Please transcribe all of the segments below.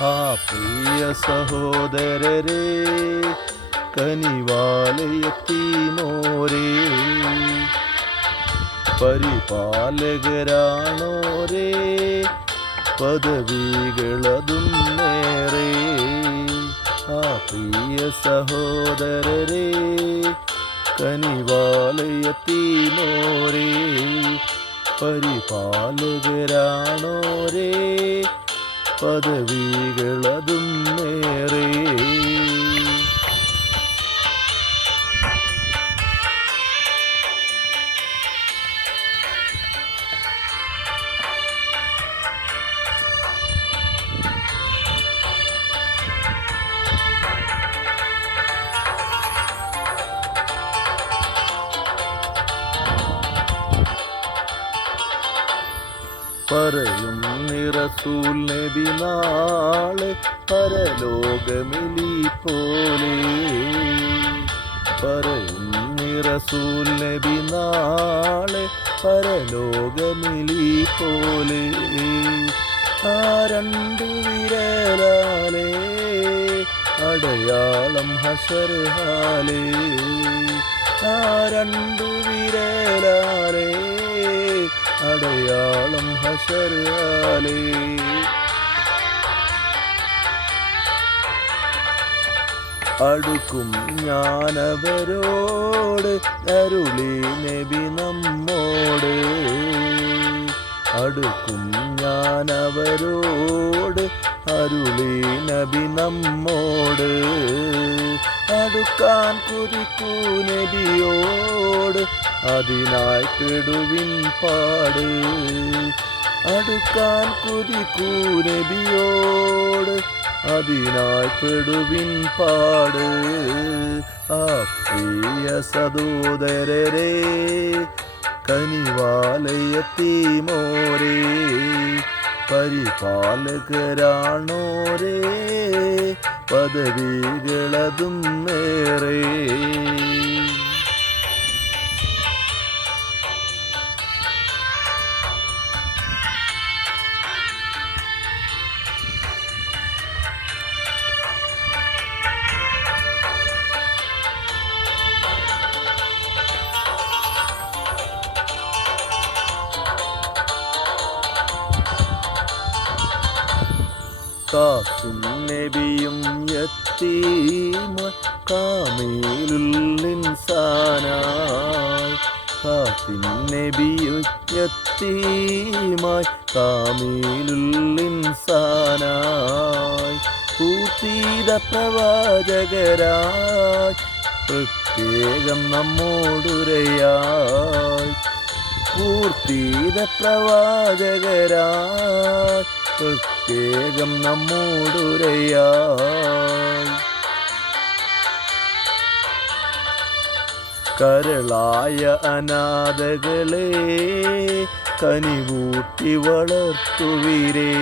ആ പ്രിയ സഹോദരരെ കനിവാലയത്തിനോരേ. പരിപാലകരാണോരേ പദവികളതും നേരെ. ആ പ്രിയ സഹോദരരെ കനിവാലയത്തിനോരേ. പരിപാലകരാണോരേ പദവികളതും നേരെ പറയും നിറസൂൽ നബി നാളെ പരലോകമിലി പോലെ പറയും നിറസൂൽ നബി നാളെ പരലോകമിലി പോലെ ആ രണ്ടു വിരലാലേ അടയാളം ഹസർഹാലേ ആ രണ്ടു വിരലാലേ അടയാളം ഹസർഹാലേ അടുക്കും ഞാനവരോട് അരുളി നബി നമ്മോട്. അടുക്കും ഞാനവരോട് അരുളി നബി നമ്മോട്. അടുക്കാൻ കുരിക്കൂ നബിയോട്. അതിനായി കെടുവിൻ പാട്. അടുക്കാൻ കുരിക്കൂ നബിയോട്. അതിനായി പെടുവിൻ പാട്. ആ പ്രിയ കനിവാലയത്തി മോരേ പരിപാലകരാണോരേ പദവികളതും ഏറെ. കാക്കും നബിയും യത്തീമ കാമീലുല്ലിൻസാനായി. കാത്തിൻ നബിയും യത്തീമായി കാമീലുല്ലിൻസാനായി. പൂത്തീത പ്രവാചകരായി പ്രത്യേകം നമ്മോടുരയായി. പൂർത്തീത പ്രവാചകരായി പ്രത്യേകം നമ്മോടുരയായി. കരളായ അനാഥകളെ കനിവൂട്ടി വളർത്തുവിരേ.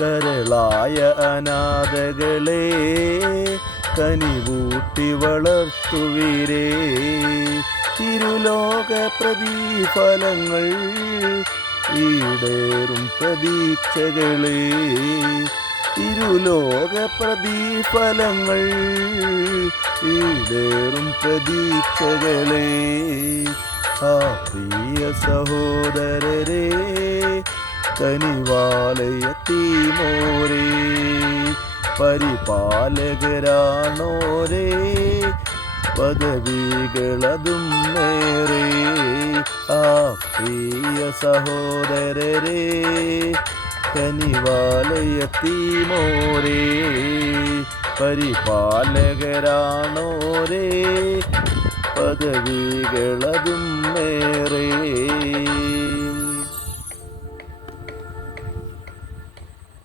കരളായ അനാഥകളെ കനിവൂട്ടി വളർത്തുവിരേ. തിരുലോക പ്രതിഫലങ്ങൾ ഈടേറും പ്രതീക്ഷകളെ. ഇരുലോക പ്രതിഫലങ്ങൾ. ഈടേറും പ്രതീക്ഷകളെ. ആ പ്രിയ സഹോദരരെ കനിവാലയത്തി മോരേ പരിപാലകരാണോരേ പദവികളതും നേരേ. പ്രിയ സഹോദരരെ കനിവാലയത്തി മോരേ പരിപാലകരാണോരേ പദവികളതും നേരെ